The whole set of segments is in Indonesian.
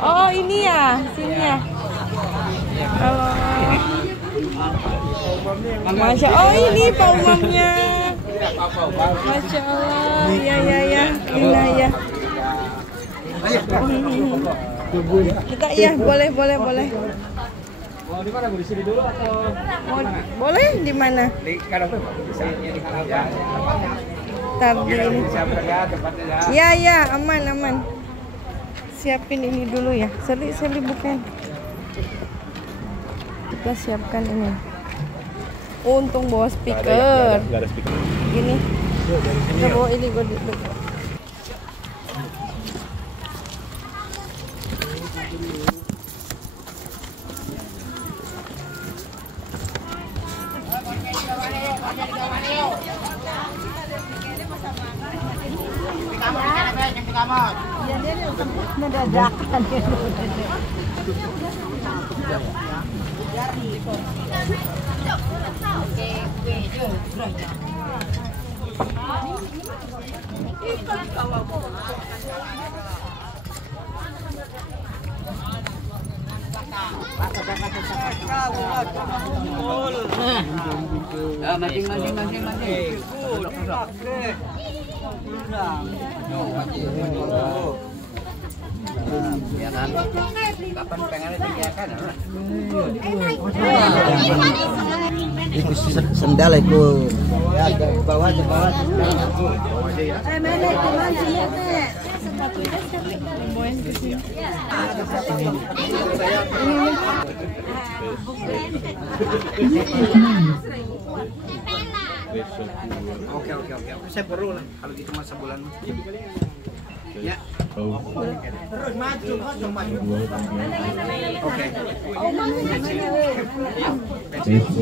Oh ini ya, sini ya. Halo. Masya Allah, oh ini Pak Umamnya. Masya Allah, ya ya ya, Ina ya. Kita iya boleh. Mau di mana? Di sini dulu atau? Boleh di mana? Di kantor bisa. Ntar di ini. Ya aman. Siapin ini dulu ya. Seli bukan. Kita siapkan ini. Untung bawa speaker. Nggak ada speaker. Ini. Kita bawa ini gue dulu. Dadakan Ya kan? Kapan pengen diiakan? Itu sendal itu. Ya, ke bawah. Oke. Saya perlu lah kalau gitu masa bulan. Ya. Terus maju. Oke.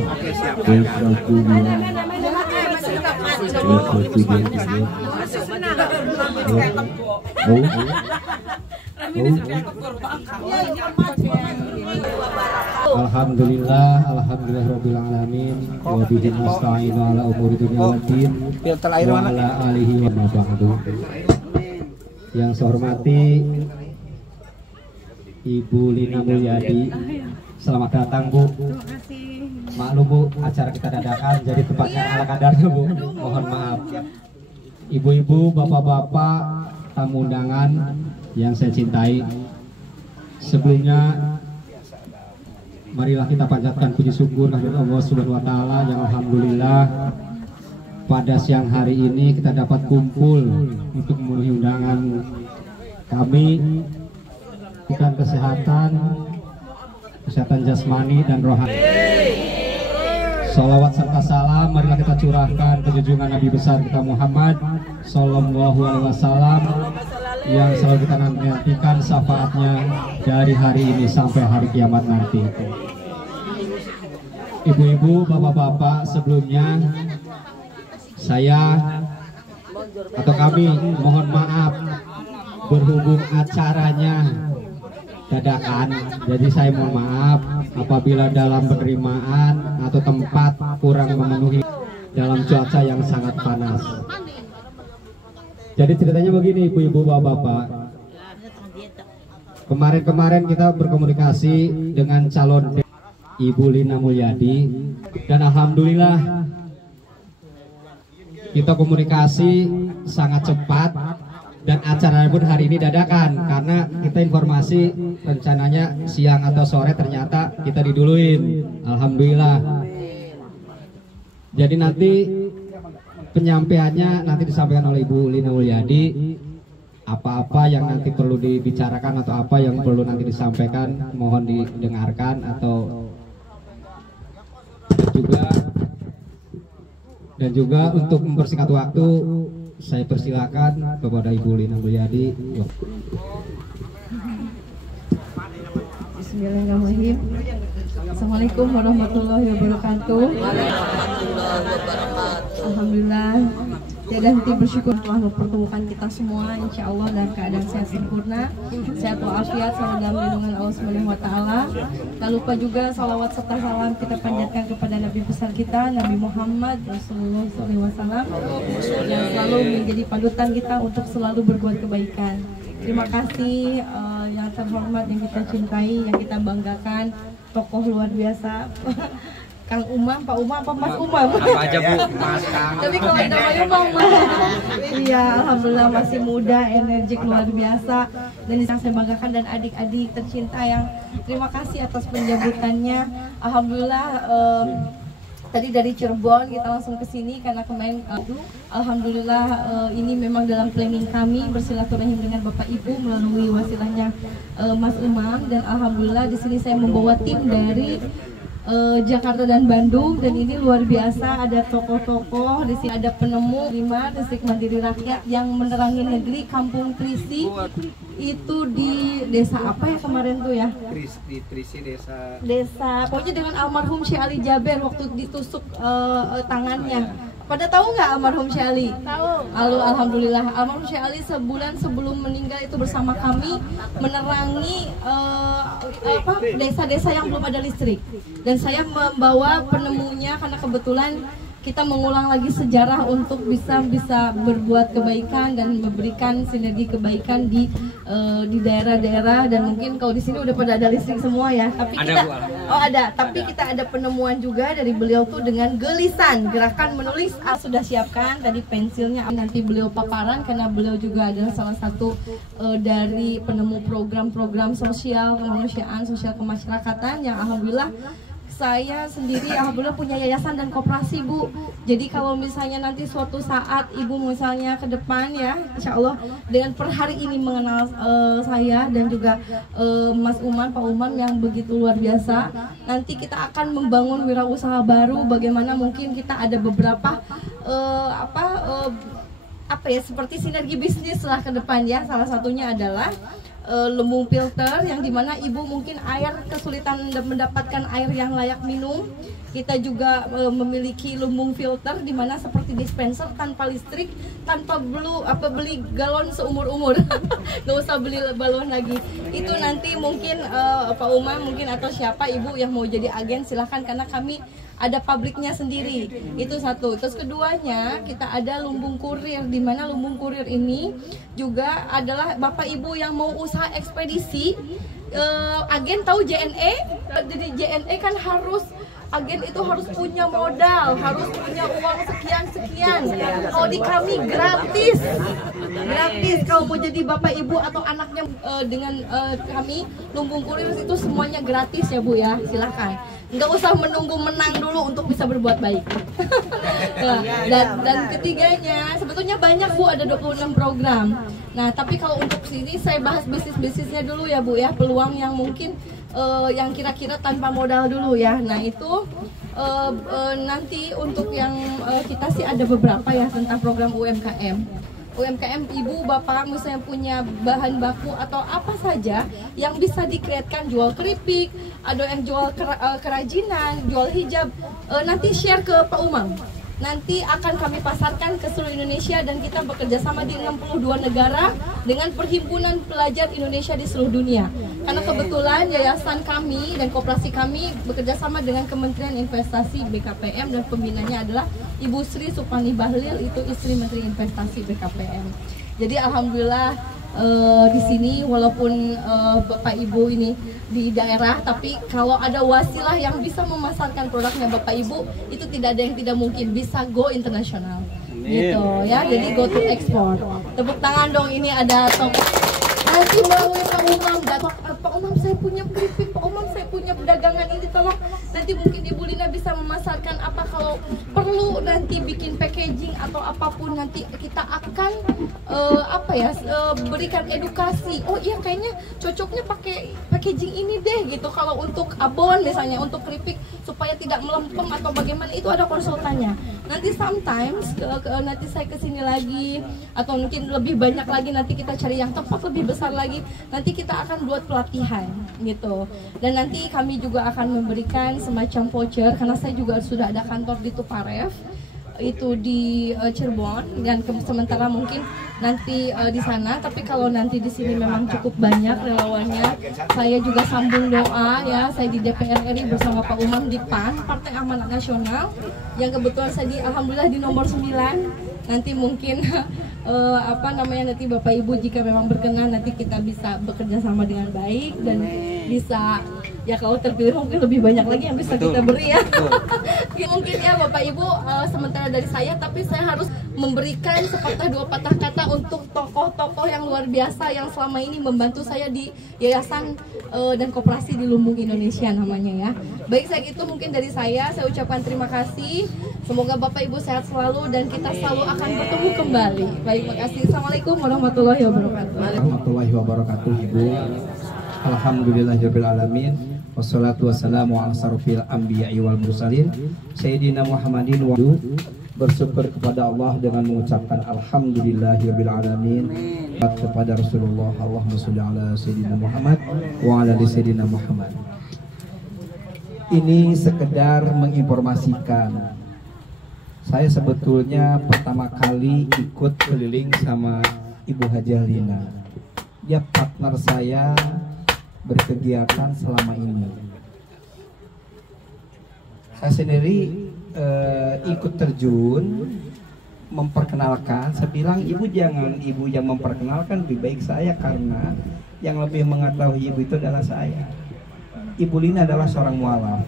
Oke, siap. Alhamdulillahirabbil alamin wa bihi nasta'inu ala umuri dunya waddin wa ala alihi wa ba'du. Yang saya hormati Ibu Lina Mulyadi, selamat datang Bu. Maklum Bu, acara kita dadakan jadi tempatnya ala kadarnya Bu. Mohon maaf. Ibu-ibu, bapak-bapak, tamu undangan yang saya cintai. Sebelumnya marilah kita panjatkan puji syukur kehadirat Allah Subhanahu wa taala yang alhamdulillah pada siang hari ini kita dapat kumpul untuk memenuhi undangan kami, bukan kesehatan jasmani dan rohani. Salawat serta salam marilah kita curahkan ke junjungan Nabi besar kita Muhammad Sallallahu Alaihi Wasallam yang selalu kita nantikan syafaatnya dari hari ini sampai hari kiamat nanti. Ibu-ibu, bapak-bapak, sebelumnya saya atau kami mohon maaf berhubung acaranya dadakan, jadi saya mohon maaf apabila dalam penerimaan atau tempat kurang memenuhi dalam cuaca yang sangat panas. Jadi ceritanya begini ibu-ibu bapak-bapak, kemarin kita berkomunikasi dengan calon Ibu Lina Mulyadi dan alhamdulillah kita komunikasi sangat cepat dan acaranya pun hari ini dadakan karena kita informasi rencananya siang atau sore ternyata kita diduluin. Alhamdulillah. Jadi nanti penyampaiannya nanti disampaikan oleh Ibu Lina Mulyadi, apa-apa yang nanti perlu dibicarakan atau apa yang perlu nanti disampaikan mohon didengarkan atau juga untuk mempersingkat waktu saya persilakan kepada Ibu Lina Mulyadi. Bismillahirrahmanirrahim. Assalamualaikum warahmatullahi wabarakatuh. Alhamdulillah, tiada henti bersyukur telah mempertemukan kita semua insya Allah dalam keadaan sehat sempurna, sehat walafiat selalu dalam lindungan Allah Subhanahu wa taala. Tak lupa juga salawat serta salam kita panjatkan kepada Nabi besar kita Nabi Muhammad Rasulullah SAW yang selalu menjadi panutan kita untuk selalu berbuat kebaikan. Terima kasih yang terhormat yang kita cintai, yang kita banggakan, tokoh luar biasa. Kang Umam, Pak Umam, apa Mas Umam? Apa aja Bu, Mas Kang. Tapi kalau namanya Bang Mas, iya alhamdulillah masih muda, energik luar biasa, dan yang saya banggakan, dan adik-adik tercinta yang terima kasih atas penjemputannya. Alhamdulillah tadi dari Cirebon kita langsung ke sini karena kemarin alhamdulillah ini memang dalam planning kami bersilaturahim dengan Bapak Ibu melalui wasilahnya Mas Umam, dan alhamdulillah di sini saya membawa tim dari Jakarta dan Bandung, dan ini luar biasa, ada tokoh-tokoh di sini, ada penemu 5 Listrik Mandiri Rakyat yang menerangi negeri Kampung Trisi itu di desa apa ya kemarin tuh ya? Di Trisi Desa pokoknya dengan almarhum Syekh Ali Jaber waktu ditusuk tangannya. Pada tahu nggak almarhum Syekh Ali? Tahu. Lalu alhamdulillah almarhum Syekh Ali sebulan sebelum meninggal itu bersama kami menerangi desa-desa yang belum ada listrik. Dan saya membawa penemunya karena kebetulan kita mengulang lagi sejarah untuk bisa berbuat kebaikan dan memberikan sinergi kebaikan di daerah-daerah, dan mungkin kalau di sini udah pada ada listrik semua ya, tapi kita ada penemuan juga dari beliau tuh dengan gelisan gerakan menulis. Sudah siapkan tadi pensilnya, nanti beliau paparan karena beliau juga adalah salah satu dari penemu program-program sosial kemanusiaan, sosial kemasyarakatan yang alhamdulillah saya sendiri alhamdulillah punya yayasan dan koperasi Bu. Jadi kalau misalnya nanti suatu saat Ibu misalnya ke depan ya, insya Allah dengan per hari ini mengenal saya dan juga Mas Umam, Pak Umam yang begitu luar biasa, nanti kita akan membangun wirausaha baru. Bagaimana mungkin kita ada beberapa seperti sinergi bisnis lah ke depan ya. Salah satunya adalah lumbung filter yang dimana ibu mungkin kesulitan mendapatkan air yang layak minum. Kita juga memiliki lumbung filter dimana seperti dispenser tanpa listrik, tanpa beli galon seumur-umur. Gak usah beli balon lagi. Itu nanti mungkin Pak Umam mungkin atau siapa ibu yang mau jadi agen silahkan, karena kami ada pabriknya sendiri. Itu satu. Terus keduanya kita ada lumbung kurir, di mana lumbung kurir ini juga adalah Bapak Ibu yang mau usaha ekspedisi. Agen tahu JNE? Jadi JNE kan agen itu harus punya modal, harus punya uang sekian. Kalau di kami gratis. Kalau mau jadi Bapak Ibu atau anaknya dengan kami lumbung kurir itu semuanya gratis ya Bu ya, silahkan. Nggak usah menunggu menang dulu untuk bisa berbuat baik. dan ketiganya sebetulnya banyak Bu, ada 26 program. Nah tapi kalau untuk sini saya bahas bisnisnya dulu ya Bu ya, peluang yang mungkin yang kira-kira tanpa modal dulu ya. Nah itu nanti untuk yang kita sih ada beberapa ya tentang program UMKM. Ibu bapak misalnya punya bahan baku atau apa saja yang bisa dikreatkan, jual keripik, ada yang jual kerajinan, jual hijab, nanti share ke Pak Umam. Nanti akan kami pasarkan ke seluruh Indonesia, dan kita bekerja sama di 62 negara dengan Perhimpunan Pelajar Indonesia di seluruh dunia. Karena kebetulan yayasan kami dan koperasi kami bekerja sama dengan Kementerian Investasi BKPM, dan pembinanya adalah Ibu Sri Supani Bahlil, itu istri Menteri Investasi BKPM. Jadi alhamdulillah di sini walaupun Bapak Ibu ini di daerah, tapi kalau ada wasilah yang bisa memasarkan produknya Bapak Ibu, itu tidak ada yang tidak mungkin, bisa go internasional gitu ya. Jadi go to export. Tepuk tangan dong, ini ada toko. Nanti melalui Pak Umam, Pak Umam saya punya keripik, Pak Umam saya punya dagangan ini, tolong nanti mungkin Ibu Lina bisa memasarkan apa, kalau perlu nanti bikin packaging atau apapun, nanti kita akan berikan edukasi. Oh iya kayaknya cocoknya pakai packaging ini deh gitu, kalau untuk abon misalnya, untuk keripik supaya tidak melempem atau bagaimana, itu ada konsultannya. Nanti sometimes nanti saya kesini lagi, atau mungkin lebih banyak lagi, nanti kita cari yang tempat lebih besar lagi, nanti kita akan buat pelatihan gitu. Dan nanti kami juga akan memberikan semacam voucher, karena saya juga sudah ada kantor di Tuparef itu di Cirebon, dan sementara mungkin nanti di sana. Tapi kalau nanti di sini memang cukup banyak relawannya, saya juga sambung doa ya. Saya di DPR RI bersama Pak Umam di PAN, Partai Amanat Nasional, yang kebetulan saya alhamdulillah di nomor 9. Nanti mungkin nanti Bapak Ibu jika memang berkenan nanti kita bisa bekerja sama dengan baik dan bisa ya kalau terpilih mungkin lebih banyak lagi yang bisa kita beri ya. Mungkin ya Bapak Ibu sementara dari saya, tapi saya harus memberikan sepatah dua patah kata untuk tokoh-tokoh yang luar biasa yang selama ini membantu saya di Yayasan dan Koperasi di Lumbung Indonesia namanya ya. Baik, saya gitu mungkin dari saya ucapkan terima kasih. Semoga Bapak Ibu sehat selalu dan kita selalu akan bertemu kembali. Baik, makasih. Assalamualaikum warahmatullahi wabarakatuh. Warahmatullahi wabarakatuh, Ibu. Alhamdulillahirabbil alamin. Wassalatu wassalamu ala asrofil anbiya'i wal mursalin Sayyidina Muhammadin wa bersyukur kepada Allah dengan mengucapkan alhamdulillahirabbil alamin kepada Rasulullah. Allahumma sholli ala Sayyidina Muhammad wa ala ali Sayyidina Muhammad. Ini sekedar menginformasikan. Saya sebetulnya pertama kali ikut keliling sama Ibu Hajah Lina. Dia partner saya berkegiatan selama ini. Saya sendiri ikut terjun memperkenalkan. Saya bilang ibu jangan ibu yang memperkenalkan, lebih baik saya karena yang lebih mengetahui ibu itu adalah saya. Ibu Lina adalah seorang mualaf.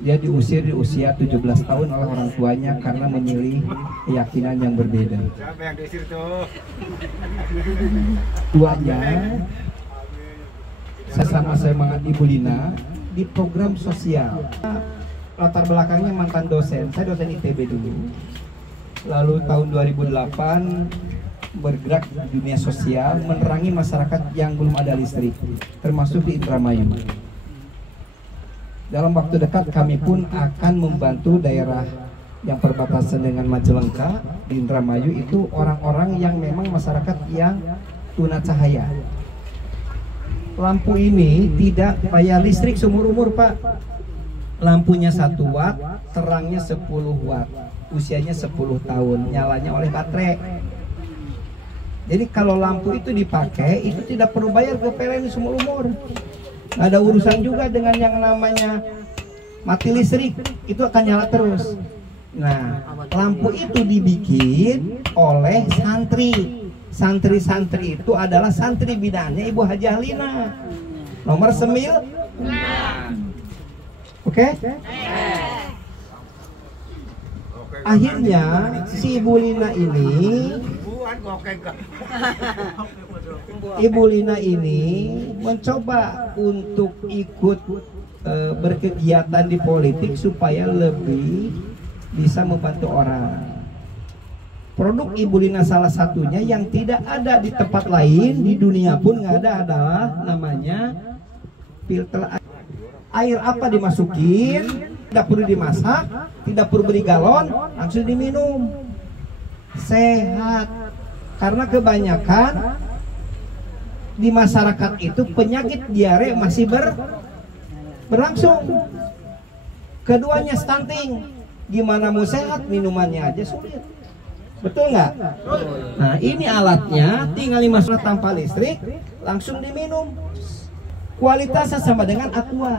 Dia diusir di usia 17 tahun oleh orang tuanya karena memilih keyakinan yang berbeda. Siapa yang diusir tuh? Tuanya sesama saya mengat Ibu Lina di program sosial. Latar belakangnya mantan dosen, saya dosen ITB dulu. Lalu tahun 2008 bergerak di dunia sosial, menerangi masyarakat yang belum ada listrik, termasuk di Indramayu. Dalam waktu dekat kami pun akan membantu daerah yang perbatasan dengan Majalengka di Indramayu itu orang-orang yang memang masyarakat yang tuna cahaya. Lampu ini tidak bayar listrik seumur umur, Pak. Lampunya 1 watt, terangnya 10 watt, usianya 10 tahun, nyalanya oleh baterai. Jadi kalau lampu itu dipakai, itu tidak perlu bayar ke PLN seumur umur. Nggak ada urusan juga dengan yang namanya mati listrik, itu akan nyala terus. Nah, lampu itu dibikin oleh santri. Santri-santri itu adalah santri bidannya Ibu Hajah Lina. Nomor 9. Oke? Akhirnya si Ibu Lina ini mencoba untuk ikut berkegiatan di politik supaya lebih bisa membantu orang. Produk Ibu Lina salah satunya yang tidak ada di tempat lain, di dunia pun nggak ada, adalah namanya filter air. Air apa dimasukin, tidak perlu dimasak, tidak perlu beri galon, langsung diminum. Sehat. Karena kebanyakan di masyarakat itu penyakit diare masih berlangsung. Keduanya stunting. Gimana mau sehat, minumannya aja sulit. Betul nggak? Nah, ini alatnya tinggal dimasukkan tanpa listrik, langsung diminum. Kualitasnya sama dengan Aqua.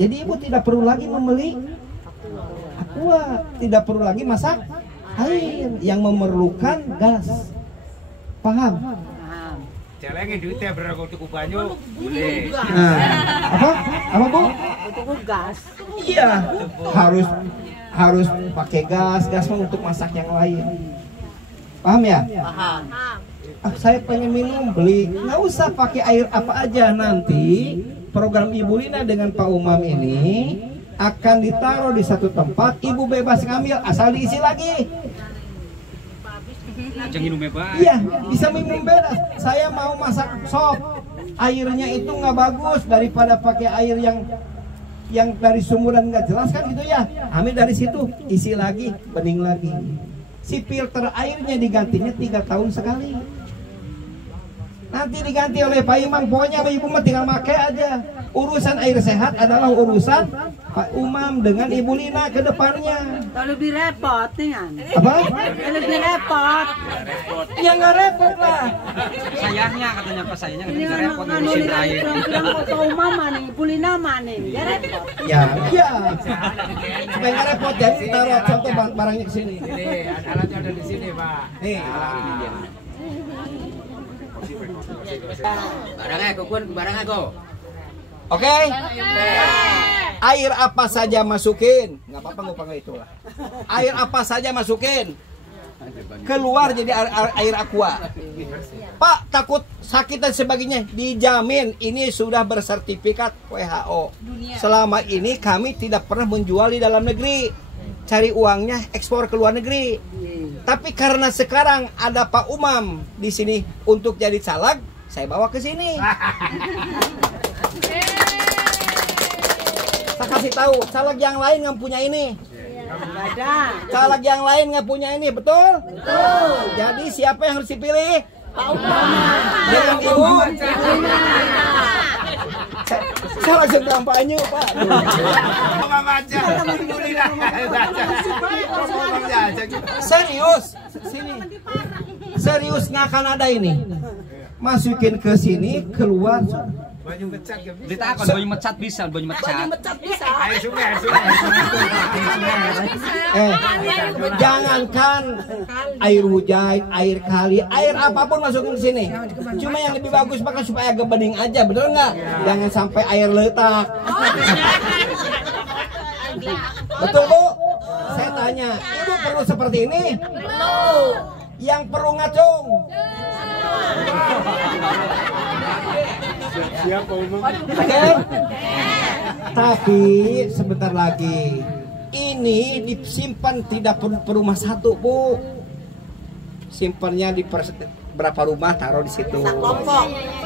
Jadi ibu tidak perlu lagi membeli Aqua, tidak perlu lagi masak air yang memerlukan gas. Paham? Celengin duitnya berapa untuk banyak? Boleh. Nah, apa Bu? Untuk gas. Iya, harus pakai gas untuk masak yang lain. Paham ya? Paham. Saya pengen minum, beli. Nggak usah pakai air apa aja. Nanti program Ibu Lina dengan Pak Umam ini akan ditaruh di satu tempat. Ibu bebas ngambil, asal diisi lagi. Iya, bisa minum bebas. Saya mau masak sop, airnya itu nggak bagus daripada pakai air yang dari sumur dan nggak jelas kan gitu ya. Ambil dari situ, isi lagi, bening lagi. Si filter airnya digantinya 3 tahun sekali. Nanti diganti oleh Pak Imam. Pokoknya ibu mah tinggal pakai aja. Urusan air sehat adalah urusan Pak Umam dengan Ibu Lina ke depannya. Lebih repot nih kan? Apa? Lebih repot. Ya nggak repot lah. Sayangnya katanya Pak, sayangnya Ini nggak repot kan ngurusin air. bilang Pak Umam nih, Bulina mana nih? Ya repot. Ya, iya. Supaya nggak repot ya, taruh contoh barangnya ke sini. Ini alatnya ada di sini, Pak. Nih. Barangnya kukun, barangnya go. Oke. Air apa saja masukin. Nggak apa-apa ngupang itu lah. Air apa saja masukin. Keluar jadi air aqua. Pak, takut sakit dan sebagainya. Dijamin ini sudah bersertifikat WHO. Selama ini kami tidak pernah menjual di dalam negeri. Cari uangnya ekspor ke luar negeri. Tapi karena sekarang ada Pak Umam di sini untuk jadi caleg, saya bawa ke sini. Saya kasih tahu, caleg yang lain nggak punya ini. Caleg yang lain nggak punya ini, betul? Betul. Jadi siapa yang harus dipilih? Pak Umam. Dengan Ibu. Saya langsung kampanye, Pak. Serius, sini. Serius nggak akan ada ini. Masukin ke sini, keluar. Ditakon banyu mecat bisa, banyu mecat. Air sungai. Jangankan air hujan, air kali, air apapun masukin ke sini. Cuma yang lebih bagus maka supaya agak bening aja, bener nggak? Jangan sampai air letak. Betul Bu? Saya tanya, Ibu perlu seperti ini? Yang perlu ngacung. Oke. Tapi sebentar lagi ini disimpan tidak perlu rumah satu, Bu. Simpannya di berapa rumah taruh di situ.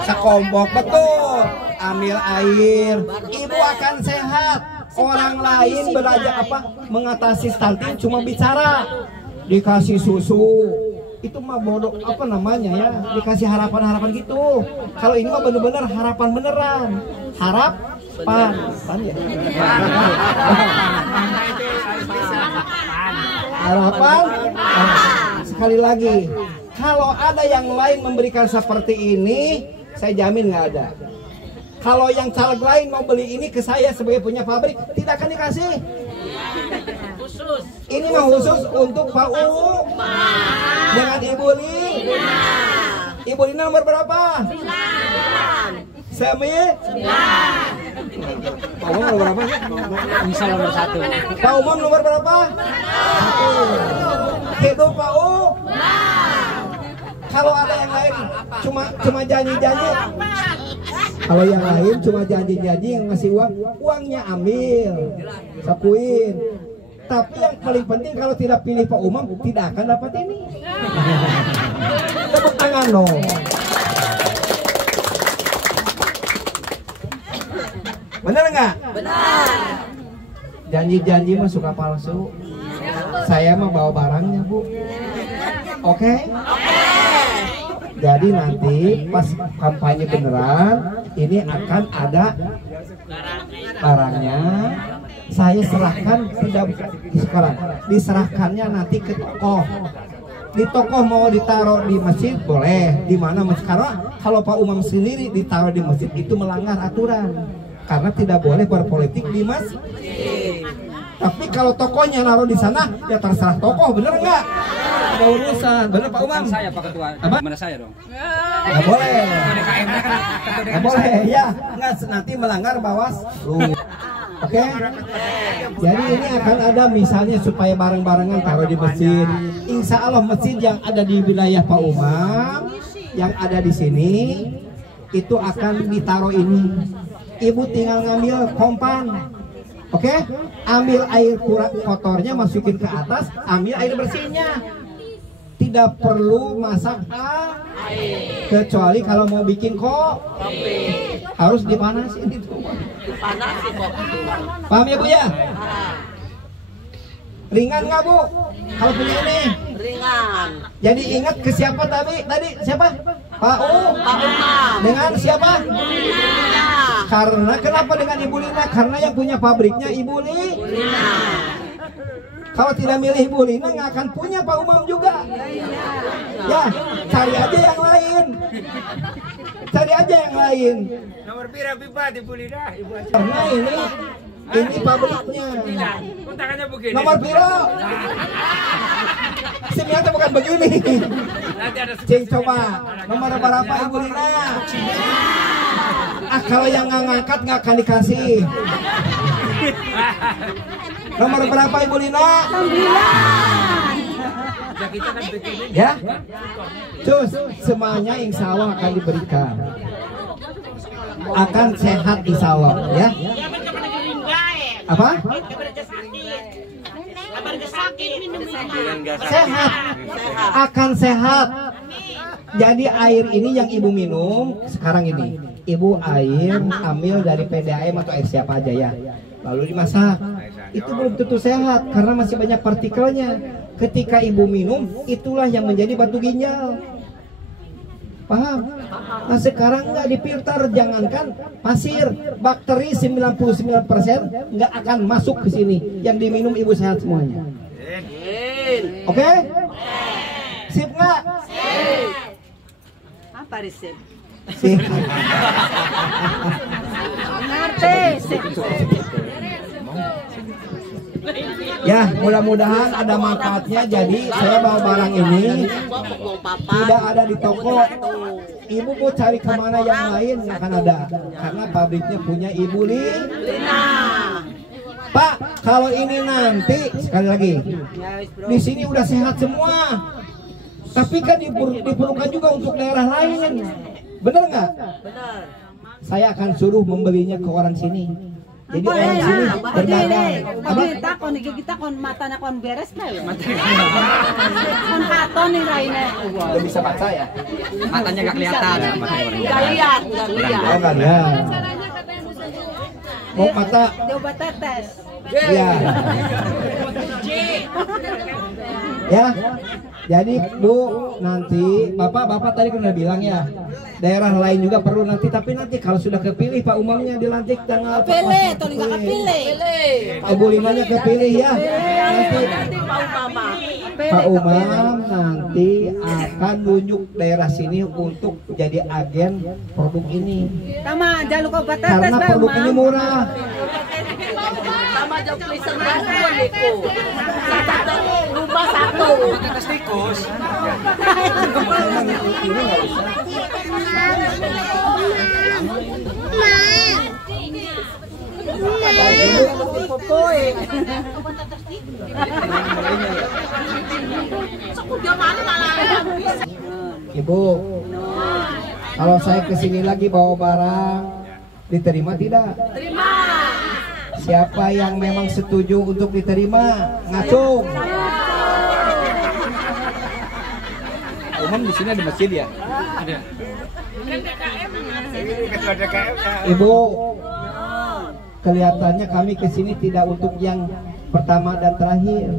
Sakompok, betul. Ambil air, Ibu akan sehat. Orang lain belajar mengatasi stunting cuma bicara, dikasih susu. Itu mah bodoh, ya, dikasih harapan gitu. Kalau ini mah bener-bener harapan beneran. Harapan ya. Harapan. Sekali lagi, kalau ada yang lain memberikan seperti ini, saya jamin nggak ada. Kalau yang caleg lain mau beli ini ke saya sebagai punya pabrik, tidak akan dikasih. Ini mah khusus untuk Pak U dengan Ibu Lina. Ibu Lina nomor berapa? 9. Semi? 9. Pak Umam nomor berapa? Misal nomor 1. Pak Umam nomor berapa? 1. Itu Pak U. Kalau ada yang lain cuma janji-janji. Kalau yang lain cuma janji-janji yang ngasih uangnya ambil, sapuin. Tapi yang paling penting kalau tidak pilih Pak Umam tidak akan dapat ini. Tepuk tangan dong. Benar nggak? Benar. Janji-janji mah suka palsu. Saya mah bawa barangnya, Bu. Oke? Jadi nanti pas kampanye beneran ini akan ada barangnya. Saya serahkan tidak sekarang, diserahkannya nanti ke tokoh. Di tokoh mau ditaruh di masjid boleh, di mana masjid. Karena kalau Pak Umam sendiri ditaruh di masjid itu melanggar aturan, karena tidak boleh berpolitik di masjid. Tapi kalau tokohnya naruh di sana, ya terserah tokoh, bener nggak? Ada urusan, bener Pak Umam? Saya Pak Ketua, mana saya dong? Nggak boleh. Nggak boleh, ya. Nggak, nanti melanggar Bawaslu. Oke? Jadi ini akan ada misalnya supaya barang-barangan taruh di masjid. Insya Allah masjid yang ada di wilayah Pak Umam, yang ada di sini, itu akan ditaruh ini. Ibu tinggal ngambil kompan. Oke? Ambil air kotornya masukin ke atas, ambil air bersihnya. Tidak perlu masak air, kecuali kalau mau bikin kopi harus dipanasin itu. Paham ya Bu ya? Ringan nggak Bu? Kalau punya ini? Ringan. Jadi ingat ke siapa tadi? Siapa? Pak U. Dengan siapa? Karena kenapa dengan Ibu Lina? Karena yang punya pabriknya Ibu Lina. Kalau tidak milih Ibu Lina nggak akan punya Pak Umam juga. Ya, cari aja yang lain. Cari aja yang lain. Nomor pira pipa di Bu Lina, Ibu aja. Karena ini pabriknya. Tangannya begini. Nomor piro? Siminya bukan begini. Nanti ada Cing coba. Nomor berapa Ibu Lina? Kalau yang nggak ngangkat nggak akan dikasih. Nomor berapa Ibu Lina? 9. Ya, cus semuanya insya Allah akan diberikan, akan sehat insya Allah ya. Apa? Sehat, akan sehat. Jadi air ini yang ibu minum sekarang ini, ibu air ambil dari PDAM atau air siapa aja ya, lalu dimasak. Itu belum tentu sehat karena masih banyak partikelnya. Ketika ibu minum, itulah yang menjadi batu ginjal. Paham? Nah sekarang nggak difilter, jangankan pasir, bakteri 99% nggak akan masuk ke sini. Yang diminum ibu sehat semuanya. Oke? Sip nggak? Apa resep? Sip. Ngerti, sip. Ya, mudah-mudahan ada manfaatnya. Jadi saya bawa barang ini tidak ada di toko. Ibu mau cari kemana yang lain nggak akan ada, karena pabriknya punya Ibu Lina. Pak, kalau ini nanti sekali lagi di sini udah sehat semua, tapi kan diperlukan juga untuk daerah lain. Bener nggak? Benar. Saya akan suruh membelinya ke orang sini. Jadi orang sini berdagang. Kita kon mata na kon beres na ya. Kon katon nih lainnya. Udah bisa baca ya? matanya nggak kelihatan. Nggak lihat. Oh nggak lihat. Mau mata? Coba tetes. Iya. Ya. Jadi Bu, nanti Bapak tadi kan udah bilang ya, daerah lain juga perlu nanti, tapi nanti kalau sudah kepilih Pak Umamnya dilantik tanggal Pilih, atau nggak kepilih? Ibu Linanya kepilih ya. Nanti Pak Umam nanti akan nunjuk daerah sini untuk jadi agen produk ini. Sama jangan lupa obat tetes. Karena produk ini murah. Sama jauh tulisan rumah satu. Tetes tikus. Ini nggak usah. Ibu, kalau saya kesini lagi bawa barang, diterima tidak? Terima. Siapa yang memang setuju untuk diterima, ngacung. Umum di sini ada masjid ya? Ada. Ketua DKM. Ibu, kelihatannya kami kesini tidak untuk yang pertama dan terakhir.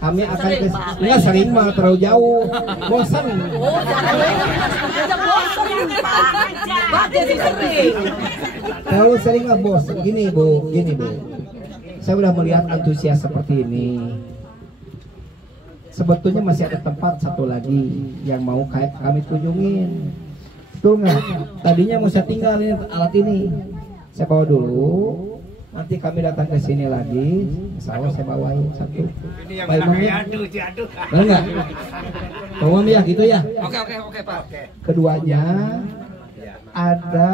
Kami akan ke nggak sering mah terlalu jauh, bosan. Terlalu sering lah bos. Gini Bu, saya udah melihat antusias seperti ini. Sebetulnya masih ada tempat satu lagi yang mau kami kunjungin. Betul nggak? Tadinya mau saya tinggal ini alat ini. Saya bawa dulu. Nanti kami datang ke sini lagi. Insya Allah saya bawain satu. Baik Mam ya? Benar nggak? Mam ya gitu ya? Oke Pak. Keduanya ada,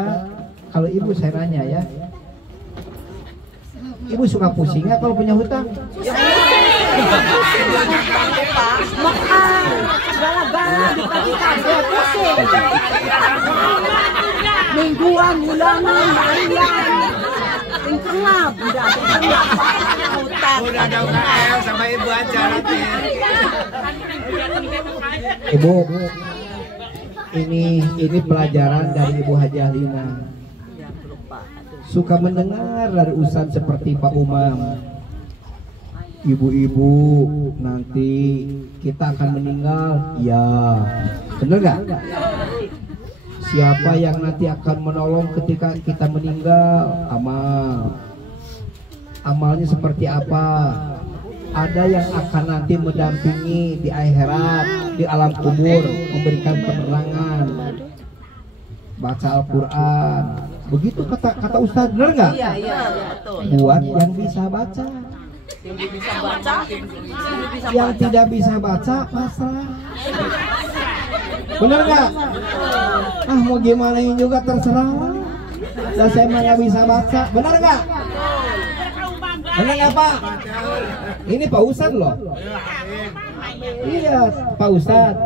kalau ibu saya nanya ya, ibu suka pusing nggak kalau punya hutang? Mingguan, bulanan, harian. Tengah, budak. Udah ada UKM sama ibu aja nanti. Ibu, ini pelajaran dari Ibu Hajah Lina. Suka mendengar dari ustadz seperti Pak Umam. Ibu-ibu nanti kita akan meninggal, ya, bener gak? Siapa yang nanti akan menolong ketika kita meninggal? Amal. Amalnya seperti apa? Ada yang akan nanti mendampingi di akhirat, di alam kubur, memberikan penerangan, baca Al-Quran. Begitu kata Ustadz, benar nggak? Iya, betul. Buat yang bisa baca. Yang tidak bisa baca, pasrah. Benar nggak? Ah, mau gimana juga terserah. Dan saya mah nggak bisa baca. Benar nggak? Benar nggak Pak? Ini Pak Ustadz loh. Iya Pak Ustadz.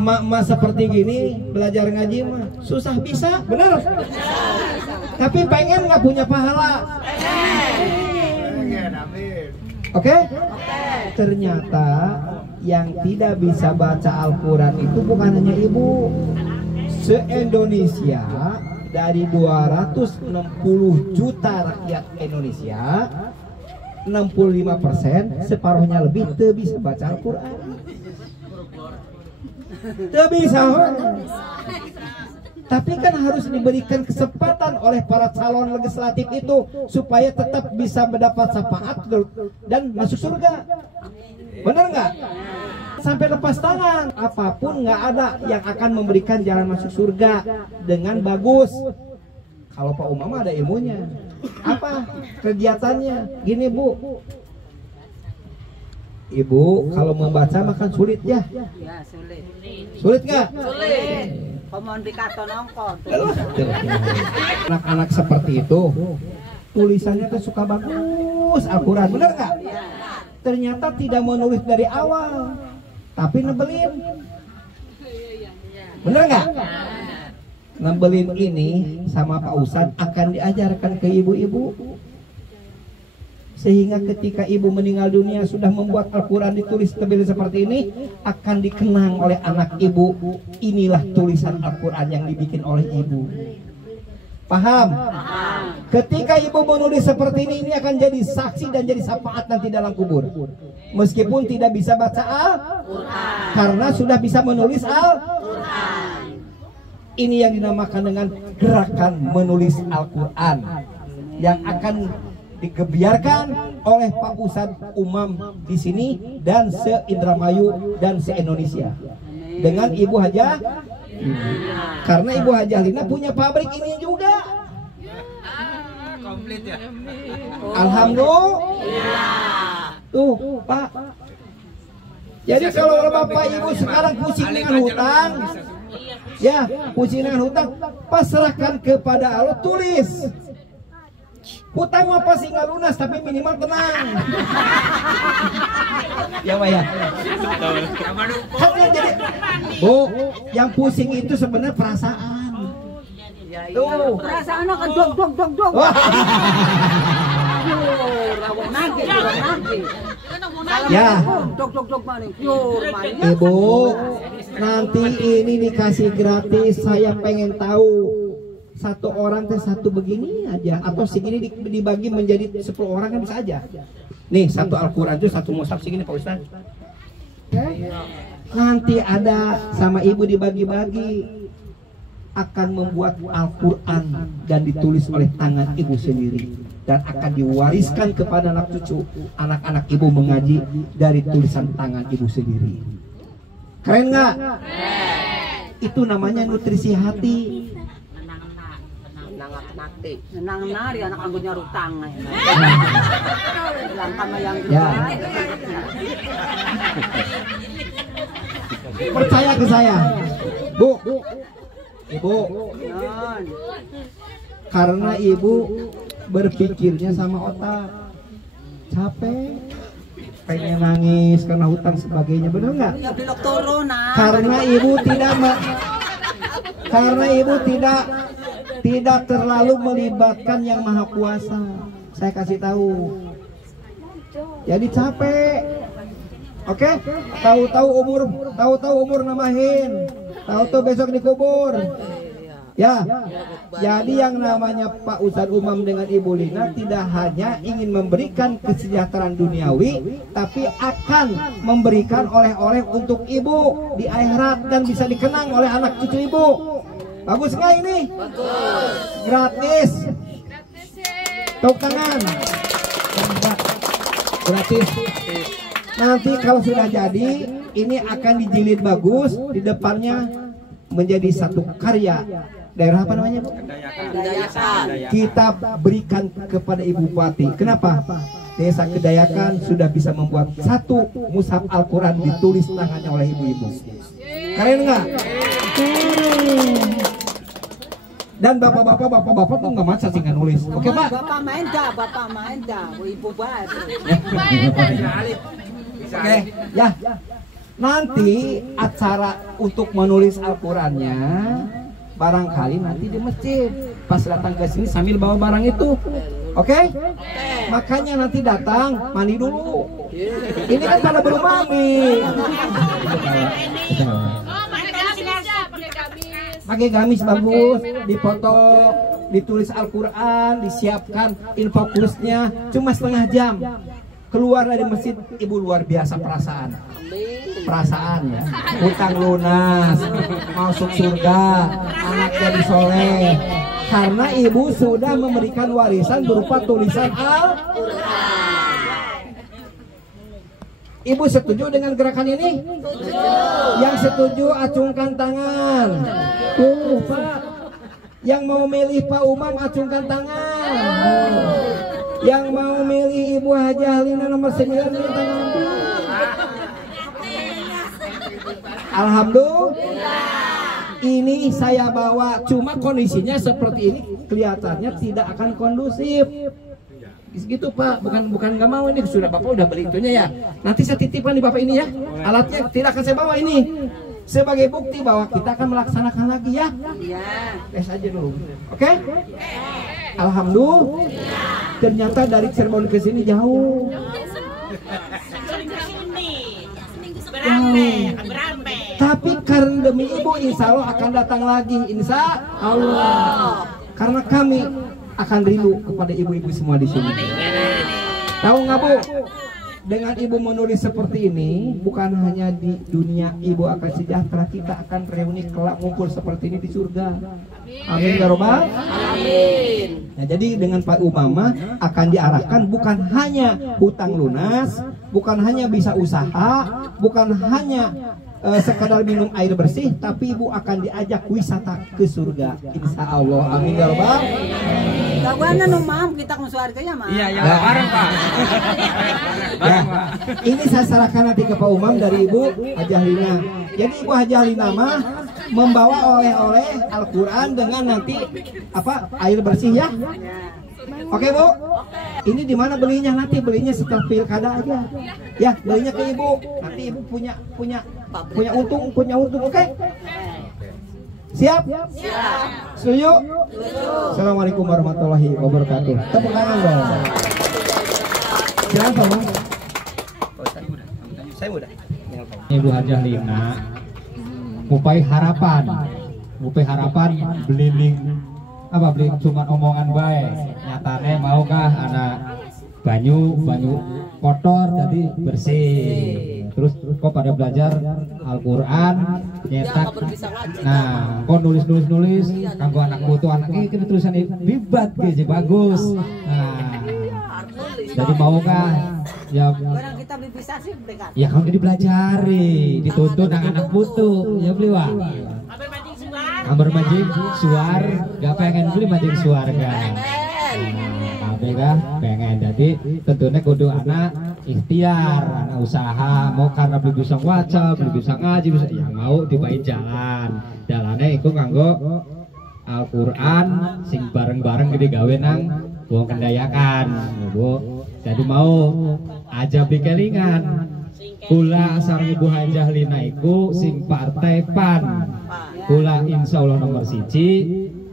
Mak seperti gini belajar ngaji mah susah bisa, benar? Tapi pengen nggak punya pahala. Oke? Ternyata yang tidak bisa baca Al-Quran itu bukan hanya ibu. Se-Indonesia dari 260 juta rakyat Indonesia, 65%, separuhnya lebih tidak bisa baca Al-Quran. Tidak bisa. Tapi kan harus diberikan kesempatan oleh para calon legislatif itu supaya tetap bisa mendapat syafaat dan masuk surga. Benar nggak? Sampai lepas tangan, apapun nggak ada yang akan memberikan jalan masuk surga dengan bagus. Kalau Pak Umam ada ilmunya. Apa kegiatannya? Gini Bu, Ibu kalau membaca makan sulit ya? Ya, sulit. Sulit nggak? Sulit. Komon dikato nongkon. Anak-anak seperti itu tulisannya tuh suka bagus Al-Quran, bener nggak? Ternyata tidak menulis dari awal, tapi nebelin, bener nggak? Nebelin ini sama Pak Ustadz akan diajarkan ke ibu-ibu, sehingga ketika ibu meninggal dunia sudah membuat Al-Quran ditulis tebel seperti ini, akan dikenang oleh anak ibu. Inilah tulisan Al-Quran yang dibikin oleh ibu. Paham? Ketika ibu menulis seperti ini akan jadi saksi dan jadi syafaat nanti dalam kubur. Meskipun tidak bisa baca Al-Quran, karena sudah bisa menulis Al-Quran. Ini yang dinamakan dengan gerakan menulis Al-Quran, yang akan digebiarkan oleh Pak Ustadz Umam di sini dan se-Indramayu dan se-Indonesia dengan Ibu Hajah. Karena Ibu Hajah Lina punya pabrik ini juga. Komplit ya. Alhamdulillah. Tuh Pak. Jadi kalau Bapak Ibu sekarang pusing dengan hutang, ya pusing dengan hutang, pasrahkan kepada Allah, tulis. Hutang mah pasti nggak lunas, tapi minimal tenang. Ya Pak ya. Jadi, Bu, yang pusing itu sebenarnya perasaan. Tuh. Perasaan kan dog. Ya. Dog maning. Ibu, nanti ini dikasih gratis. Saya pengen tahu satu orang teh satu begini aja, atau segini dibagi menjadi 10 orang kan bisa aja. Nih satu Al-Quran itu satu mushaf segini Pak Ustadz. Nanti ada sama ibu dibagi-bagi, akan membuat Al-Quran dan ditulis oleh tangan ibu sendiri, dan akan diwariskan kepada anak cucu. Anak-anak ibu mengaji dari tulisan tangan ibu sendiri. Keren nggak? Itu namanya nutrisi hati. Nenang nari anak anggotnya rutang. Langkah yang ya. Percaya ke saya, Bu, Ibu, karena Ibu berpikirnya sama otak, capek, pengen nangis karena hutang sebagainya, benar nggak? Karena Ibu tidak terlalu melibatkan yang maha kuasa. Saya kasih tahu. Jadi capek. Oke? Tahu-tahu umur namahin. Tahu-tahu besok dikubur. Ya. Jadi yang namanya Pak Ustadz Umam dengan Ibu Lina tidak hanya ingin memberikan kesejahteraan duniawi, tapi akan memberikan oleh-oleh untuk ibu di akhirat dan bisa dikenang oleh anak cucu ibu. Bagus nggak ini? Bagus. Gratis. Tepuk tangan. Gratis. Nanti kalau sudah jadi, ini akan dijilid bagus, di depannya menjadi satu karya. Daerah apa namanya, Bu? Kedayakan. Kita berikan kepada Ibu Bupati. Kenapa? Desa Kedayakan sudah bisa membuat satu mushaf Al-Quran ditulis tangannya oleh ibu-ibu. Keren nggak? Dan bapak-bapak tuh nggak maca sih nggak nulis. Oke, Pak? Bapak main dah, ibu baru. Oke, ya. Nanti acara untuk menulis Al-Qurannya barangkali nanti di masjid. Pas datang ke sini sambil bawa barang itu. Oke? Makanya nanti datang mandi dulu. Ini kan pada belum mandi. Pakai gamis bagus, dipoto, ditulis Al-Quran, disiapkan infokusnya cuma setengah jam. Keluar dari masjid, ibu luar biasa perasaan. Perasaan ya, hutang lunas, masuk surga, anak jadi soleh. Karena ibu sudah memberikan warisan berupa tulisan Al-Quran. Ibu setuju dengan gerakan ini? Yang setuju acungkan tangan. Pak. Yang mau milih Pak Umam acungkan tangan. Yang mau milih Ibu Haji Halina nomor 9 milih tangan. Alhamdulillah. Ini saya bawa, cuma kondisinya seperti ini kelihatannya tidak akan kondusif. Gitu Pak, bukan nggak mau, ini sudah Bapak udah beli itunya ya. Nanti saya titipkan di Bapak ini ya. Alatnya tidak akan saya bawa ini. Sebagai bukti bahwa kita akan melaksanakan lagi ya. Tes aja dulu. Oke? Alhamdulillah. Ternyata dari Cirebon ke sini jauh. Tapi karena demi ibu insya Allah akan datang lagi, insya Allah. Karena kami akan rindu kepada ibu-ibu semua di sini. Tahu nggak Bu? Dengan ibu menulis seperti ini, bukan hanya di dunia ibu akan sejahtera, kita akan reuni kelak ngumpul seperti ini di surga. Amin ya robbal. Amin. Nah, jadi dengan Pak Umama akan diarahkan bukan hanya hutang lunas, bukan hanya bisa usaha, bukan hanya sekadar minum air bersih, tapi ibu akan diajak wisata ke surga, insya Allah. Amin ya robbal. Kawan anu mam kita ke surganya mah. Iya, ya, bareng Pak. Ya, ini saya serahkan nanti ke Pak Umam dari Ibu Haji Halina. Jadi Ibu Haji Halina mah membawa oleh-oleh Al-Quran dengan nanti apa air bersih ya. Oke Bu, ini di mana belinya? Nanti belinya setelah pilkada aja. Ya, belinya ke Ibu. Nanti Ibu punya untung, oke? Siap? Siap. Setuju? Assalamualaikum warahmatullahi wabarakatuh. Tepuk tangan dong. Silakan Bang. Saya mudah. Ibu Haji Halina, Upai harapan beliling apa beli cuma omongan baik. Nyatane maukah anak banyu kotor jadi bersih. Terus kok pada belajar Al-Quran nyetak. Nah, kok nulis kanggo anak putu anaknya itu tulisan bibat gitu bagus. Nah, jadi maukah ya Orang kita bisa sih dekat. ya kan dipelajari, dituntun anak putu ya beli wah. Amber mancing suar, gak pengen beli mancing suar kan? Pengen, jadi tentunya kudu anak ikhtiar, anak usaha, mau karena beli bisa waca, beli bisa ngaji, bisa ya mau dibain jalannya itu nganggo Al-Quran sing bareng-bareng gede gawe nang buang Kedayakan, Bu. Jadi mau aja bikelingan kula sareng Ibu Haji Halina iku sing partai PAN. Kula insya Allah nomor 1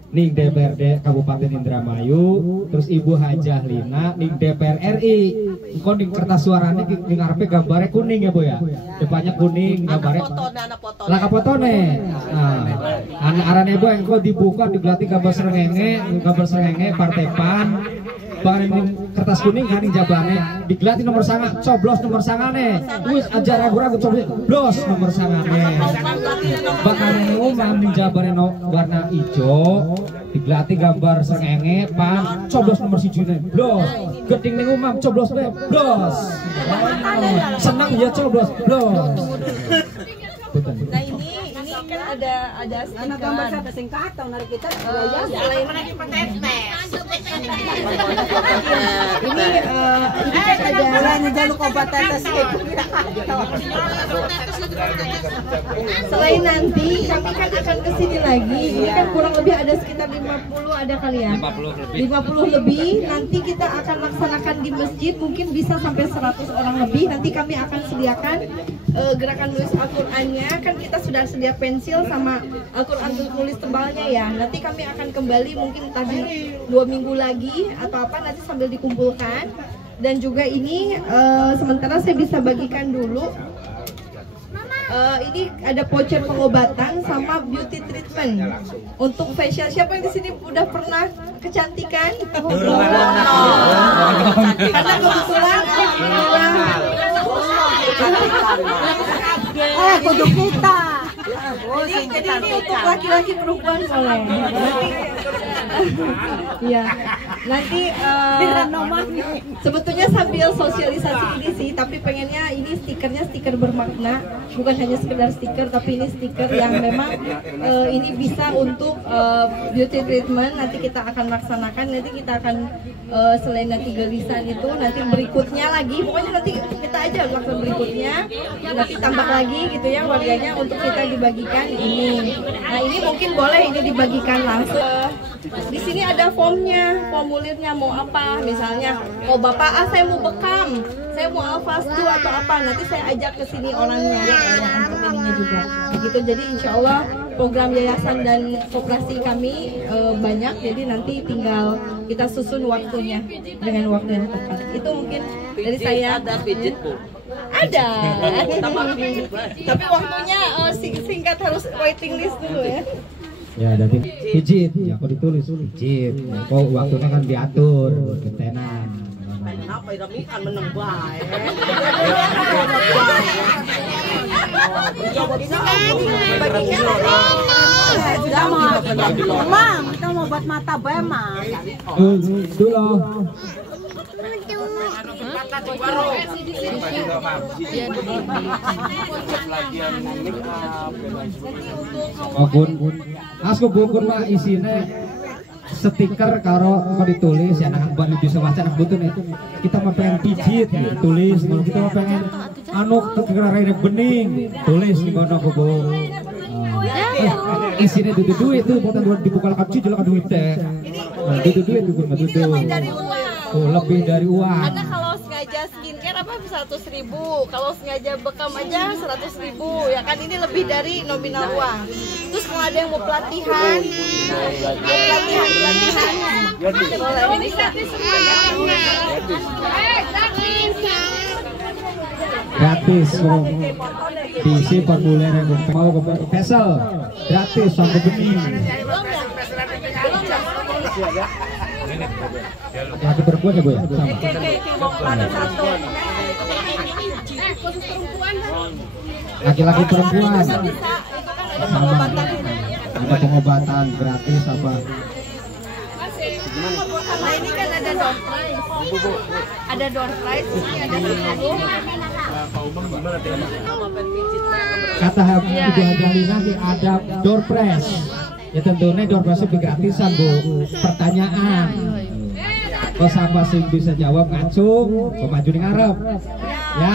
ning DPRD Kabupaten Indramayu, terus Ibu Haji Halina ning DPR RI. Engko ning kertas suarane ning ngarepe gambarnya kuning ya Bu ya. Depannya kuning, gambarnya lah kapotone. Nah, anak arane Bu engko dibuka digelati gambar srengenge Partai PAN. bareng kertas kuning kan ning jabane digelati nomor sanga coblos nomor sangane wis aja ragu-ragu coblos nomor sangane bakal umum ning jabane warna ijo digelati gambar srengenge pan coblos nomor 1 blos geding ning umum coblos blos senang ya coblos blos. Nah ini kan ada gambar satu singkat atau nari kita selain ini kan ada jaluk obat tetes selain nanti kami kan akan kesini lagi. Ini kan kurang lebih ada sekitar 50 ada kali ya 50 lebih. Nanti kita akan laksanakan di masjid, mungkin bisa sampai 100 orang lebih. Nanti kami akan sediakan gerakan nulis Al-Qur'annya. Kan kita sudah sedia pensil sama Al-Qur'an tulis tebalnya ya. Nanti kami akan kembali mungkin tadi 2 minggu lagi atau apa, nanti sambil dikumpulkan. Dan juga ini sementara saya bisa bagikan dulu. Ini ada voucher pengobatan sama beauty treatment untuk facial. Siapa yang di sini udah pernah kecantikan? Karena kebetulan kudu kita. Jadi ini untuk laki-laki perempuan boleh. Ya, nanti sebetulnya sambil sosialisasi ini sih, tapi pengennya ini stikernya stiker bermakna, bukan hanya sekedar stiker, tapi ini stiker yang memang ini bisa untuk beauty treatment. Nanti kita akan laksanakan, nanti kita akan selain nanti gelisan itu, nanti berikutnya lagi, pokoknya nanti kita aja lakukan berikutnya, nanti tambah lagi gitu ya warganya untuk kita dibagikan ini. Nah ini mungkin boleh ini dibagikan langsung. Di sini ada formulirnya mau apa, misalnya bapak saya mau bekam, saya mau alfastu atau apa, nanti saya ajak ke sini orangnya untuk ininya juga. Begitu, jadi insya Allah program yayasan dan koperasi kami banyak, jadi nanti tinggal kita susun waktunya dengan waktu yang tepat. Itu mungkin dari saya. Ada pijit Bu? Ada. Tapi waktunya singkat, harus waiting list dulu ya. Ya, dari pijit, ya kok ditulis pijit. Kok waktunya kan diatur, ketenan. Apa ini kan menang baik. Mam, kita mau buat mata bema. Dulu. Asku buku mah isine stiker karo kok ditulis ya anak baru bisa baca anak butun itu kita mau pengen pijit tulis, kalau kita mau pengen anu kegerare bening tulis di kono kubu isine duit itu bukan buat dibuka kunci jelek duit teh duit itu bukan duit. Oh, lebih dari uang. Karena kalau sengaja skincare apa 100.000, kalau sengaja bekam aja 100.000, ya kan ini lebih dari nominal uang. Terus kalau ada yang mau pelatihan, boleh bisa. Gratis, diisi formulir yang mau ke Vesel, gratis sampai bening. Laki perempuan ya Bu ya? Sama. Laki-laki perempuan. Sama. Ada pengobatan gratis apa? Nah ini kan ada door prize. Ada door prize, ini ada 10. Kata Ibu Adalina ada door prize. Ya tentunya door prize itu gratisan Bu. Pertanyaan. Kok siapa sih bisa jawab ngacung, kok maju di ngarep. Ya.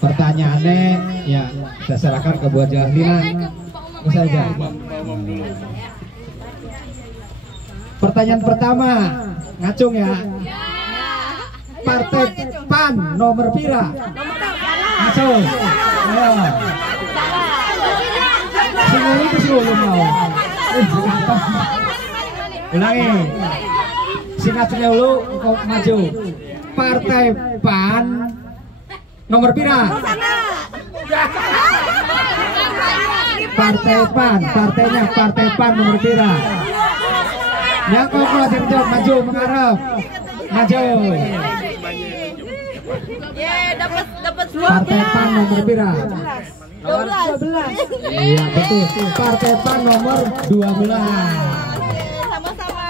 Pertanyaannya ya saya serahkan ke Bu Adalina. Bisa aja. Pertanyaan pertama, ngacung ya. Partai PAN nomor pira? Ngacung. Ayo. Semua itu semua mau. Ulangi. Singkatnya dulu kok maju. Partai PAN nomor pira? Partai PAN, partainya Partai PAN nomor pira? Yang kau belajar jawab, maju mengarah. Maju. Dapat Partai PAN nomor pira? 12. Iya betul. Partai PAN nomor 12. Sama-sama.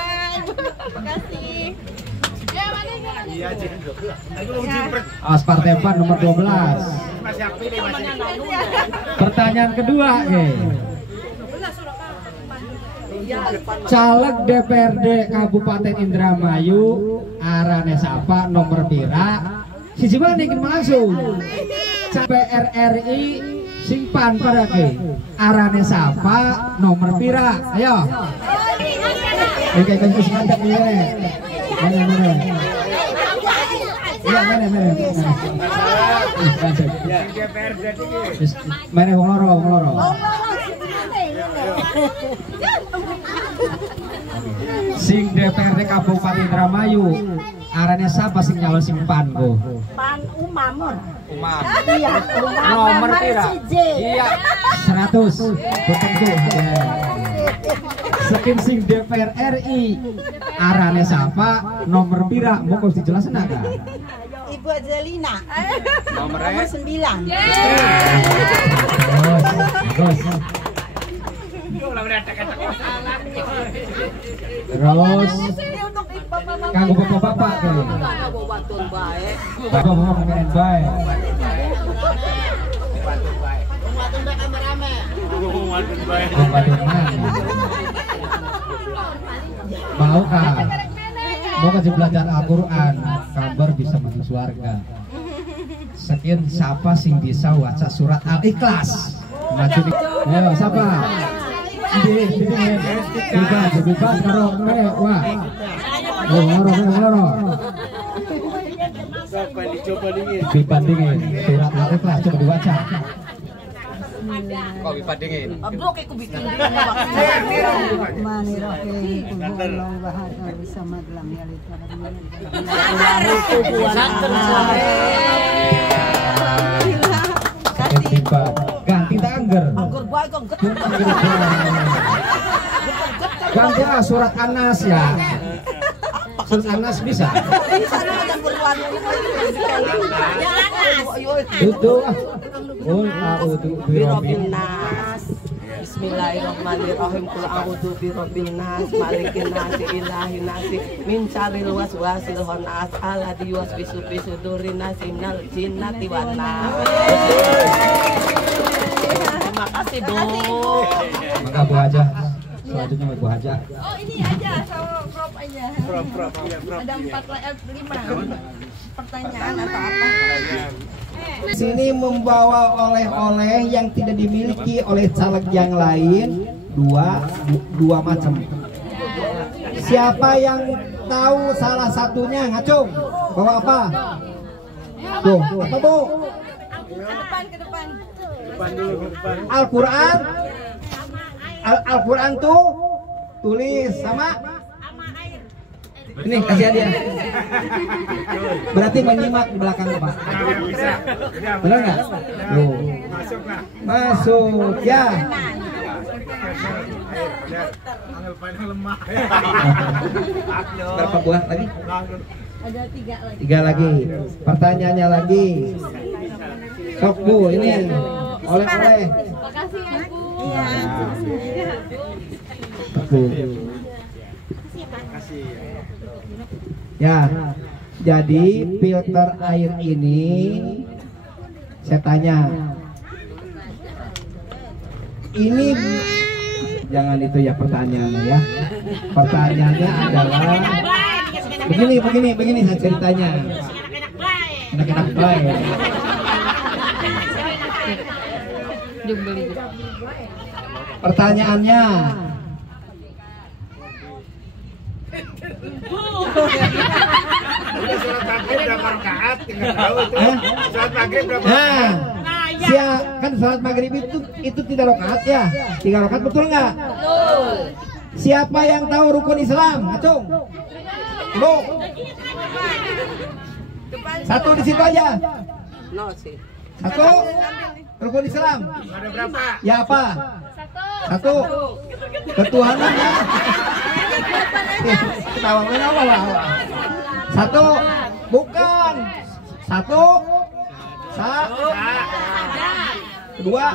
Makasih. Iya, Cik. Aku mau jimpret. As Partai PAN nomor 12. Masih aku ini masih. Pertanyaan kedua, caleg DPRD Kabupaten Indramayu arane sapa nomor pira? Siji mana ingin langsung? DPR RI sing pan parake arane sapa nomor pira? Ayo. Oke, kan wis ngantek ya. Mana. Iya, mana. Mana wong loro. Sing DPRD Kabupaten Indramayu arane sapa sing nyalon sing pan go? Pan Umam. Iya, nomor pira? Iya, 100. Betul tuh. Saking sing DPR RI arane sapa nomor pira? Monggo dijelasen ada. Ibu Adelina. Nomor 9. Terus. Terus kanggo bapak-bapak ke. Bapak-bapak pengen baik. Mau kah? Mau kasih belajar Al-Quran, kabar bisa masuk surga. Sekian siapa sing bisa waca surat Al-Ikhlas? Maju di, ayo siapa? Bebas karo wah. Loro. Dibandingin surat Al-Ikhlas coba dibaca. Kok dibandingin? Bro, kayak kubikin. Ganti tangger. Ganti surat An-Nas ya. Surat An-Nas bisa. Itu Qul a'udzu birabbin nas. Bismillahirrahmanirrahim. Qul a'udzu birabbin nas, malikin nas, ilahin nas, min syarril waswasil khannas, alladzi yuwaswisu fi sudurin nas minal jinnati wan nas. Terima kasih, Bu. Maka Bu Haja. Selanjutnya Bu Haja. Oh, ini aja sama Prof aja. Prof. Ada 5 pertanyaan atau apa? Sini membawa oleh-oleh yang tidak dimiliki oleh caleg yang lain dua macam. Siapa yang tahu salah satunya ngacung? Bawa apa? Tuh, apa Bu? Ke depan. Al-Quran. Al-Quran tuh tulis sama. Ini kasih dia. Berarti menyimak di belakang Pak. Benar nggak? Masuk ya. Berapa buah lagi? Ada 3 lagi. 3 lagi. Pertanyaannya lagi. Sok Bu, ini oleh-oleh. Makasih ya, Bu. Bu. Ya, jadi filter air ini saya tanya, ini jangan itu ya pertanyaannya ya. Pertanyaannya adalah begini saya ceritanya. Enak-enak baik. Pertanyaannya, Surat maghrib berapa rakaat? Tinggal tahu itu. Surat maghrib berapa rakaat? Kan salat maghrib itu 3 rakaat ya? 3 rakaat betul nggak? Betul. Siapa yang tahu rukun Islam? Acung. Bu. Satu di situ aja. Satu. Rukun Islam. Ada berapa? Ya apa? Satu. Ketuhanan ya. Ketawa mana? Satu, bukan. Satu, kedua,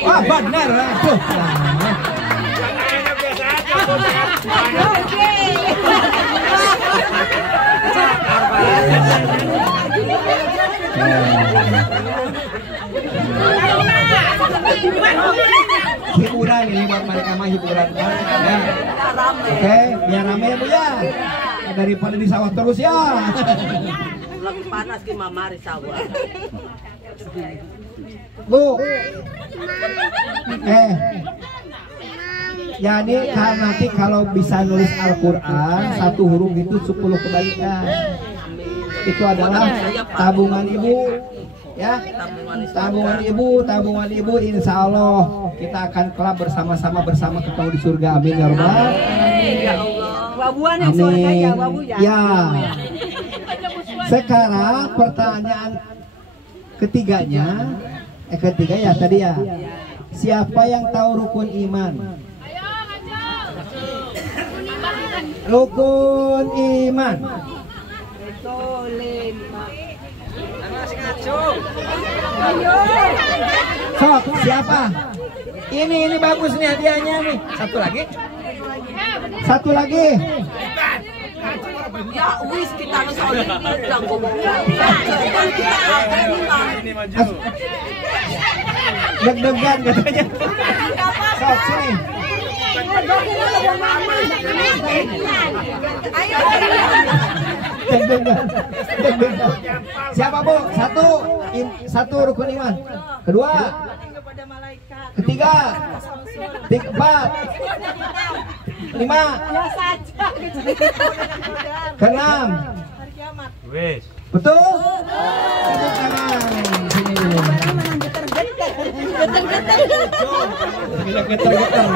wah benar. Tuh. Hiburan ini buat mereka mah hiburan ya. Oke, biar rame ya Bu ya. Daripada di sawah terus ya. Lagi panas ki mamari sawah. Bu. Jadi nanti kalau bisa nulis Al-Quran satu huruf itu 10 kebaikan. Itu adalah tabungan ibu, ya. Tabungan ibu, insya Allah kita akan kelak bersama-sama ketemu di surga. Amin ya Rabbal. Wabuan yang surga ya, wabu ya. Ya. Sekarang pertanyaan ketiga ya tadi ya. Siapa yang tahu rukun iman? Rukun iman. Sok, siapa? Ini bagus nih hadiahnya nih. Satu lagi. Ya wis kita soalnya bilang ngomong. Deg-degan katanya. Sok sini. Deg-degan. Siapa Bu? Satu rukun iman. Kedua. Ketiga. Keempat. 5. Keenam. Betul? Tepuk tangan. Sini dulu. Getar-getar.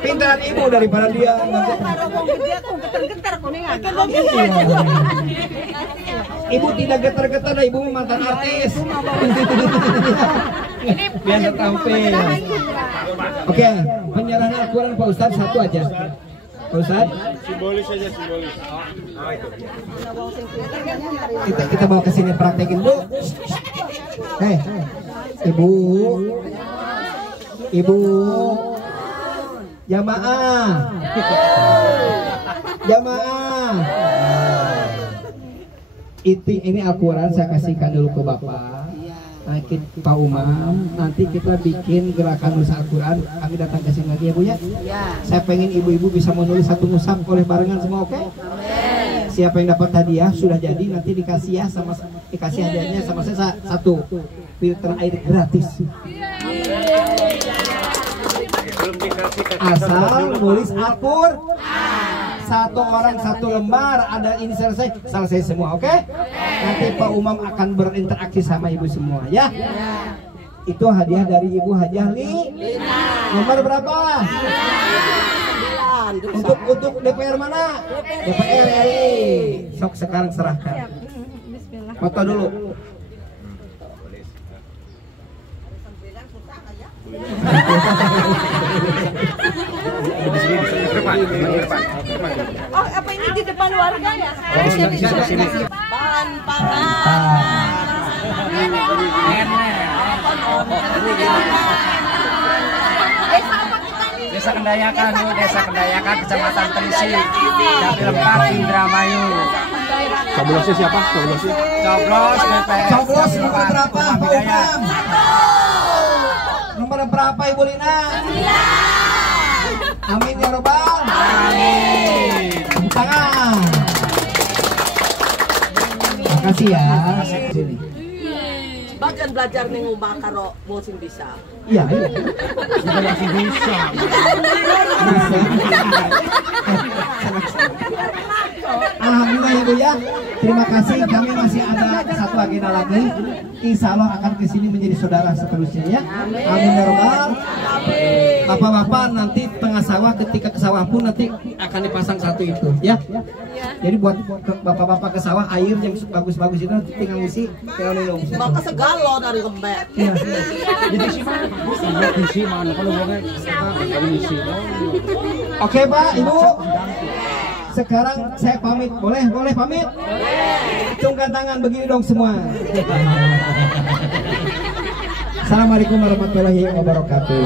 Pintar ibu daripada dia. Ibu tidak getar-getar, ibu mantan artis. Biasa tampil. Oke, penyerahan Al-Quran Pak Ustadz satu aja. Pak Ustadz. Simbolis aja, simbolis. Kita bawa ke sini praktekin Bu. Ibu, jamaah. Ini Al-Quran saya kasihkan dulu ke Bapak. Nanti Pak Umam, nanti kita bikin gerakan nulis Al-Quran. Kami datang ke sini lagi ya Bu ya. Saya pengen ibu-ibu bisa menulis satu mushaf oleh barengan semua, oke? Siapa yang dapat hadiah sudah jadi nanti dikasih hadiahnya sama saya satu filter air gratis. Asal nulis Al-Quran. Satu orang satu lembar, ada ini selesai semua, oke? Nanti Pak Umam akan berinteraksi sama ibu semua, ya? Itu hadiah dari Ibu Hajah Lina. Nomor berapa? 9. Untuk DPR mana? DPR RI. Sok sekarang serahkan. Foto dulu. Oh, apa ini di depan warga ya? Sini. Desa Kendayakan, Kecamatan Terisi, Dapil 4, Indramayu. Coblosnya siapa? Coblos DPR. Coblos nomor berapa? Nomor berapa Ibu Lina? 9. Amin ya Rabbal. Amin. Tepuk tangan. Makasih ya. Sini. Bahkan belajar nih ngubah karo bosin bisa. Iya. Masih bisa. Alhamdulillah Ibu ya. Terima kasih. Kami masih ada satu agenda lagi. Insya Allah akan kesini menjadi saudara seterusnya ya. Amin ya Rabbal. Bapak-bapak nanti tengah sawah, ketika ke sawah pun nanti akan dipasang satu itu ya. Jadi buat bapak-bapak ke sawah, air yang bagus-bagus itu nanti tinggal ngisi, tinggal minum. Maka segalo dari lembek. Iya. Isi mana kalau boleh isi. Oke Pak, Ibu. Sekarang saya pamit. Boleh pamit? Acungkan tangan begini dong semua. Assalamualaikum warahmatullahi wabarakatuh.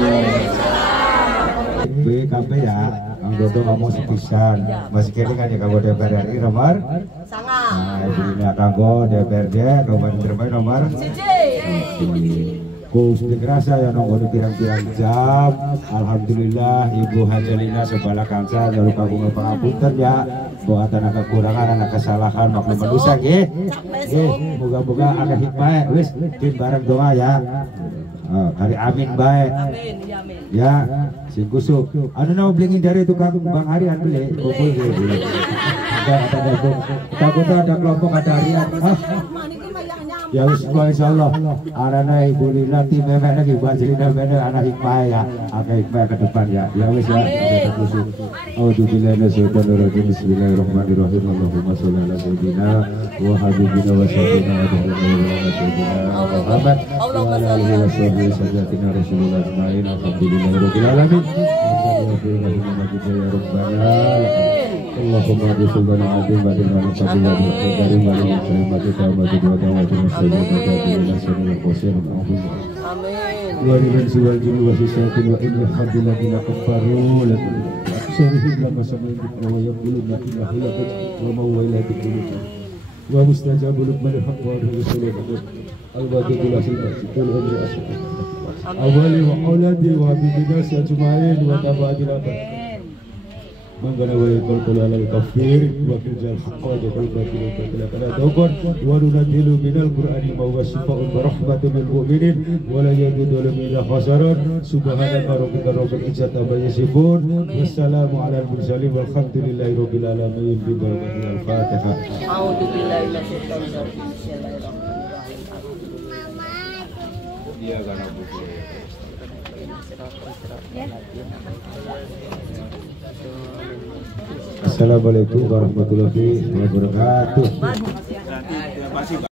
BKP ya, anggota ngomong sepisan. Masih kini kan ya kamu DPR RI nomor? Sangat. Nah, ini kanggo DPRD nomor terbaik nomor? Kus dikerasa ya nongol pirang-pirang jam. Alhamdulillah Ibu Hajalina sebala kansa lalu kagungan pangapunten ya. Buatan ada kekurangan, ada kesalahan, maklum manusia nggih. Nggih, moga-moga ada hikmah wis din bareng doa ya. Hari amin baik. Ya, sing kusuk. Anu nama beli dari tukang Bang Harian beli kumpul gitu. Kita ada kelompok ada harian. Ya wis insyaallah arana Ibu Lina tim memang lagi buat cerita bener anak hikmah ya. Ada hikmah ke depan ya. Ya wis ya. Auzubillahi minasyaitonir rajim. Bismillahirrahmanirrahim. Allahumma sholli ala sayyidina wa habibina wa sayyidina wa sayyidina Muhammad wa ala alihi wa sahbihi sayyidina Rasulullah ajmain. Alhamdulillahirabbil alamin. Allahumma bisulbana adim badim badim badim badim badim badim badim badim badim Manggana wa yaqul ala al-kafir wa kijal haqqa wa jaqul batil wa kana dawqan wa nunadilu minal qur'ani ma huwa shifaa'un wa rahmatun lil mu'minin wa la yajidu min khasarun subhana rabbika rabbil izzati amma yasifun wassalamu ala al-mursalin walhamdulillahi rabbil alamin bi barakatil al-fatihah. A'udzu billahi minasyaitonir rajim. Iya karena buku. Assalamualaikum warahmatullahi wabarakatuh.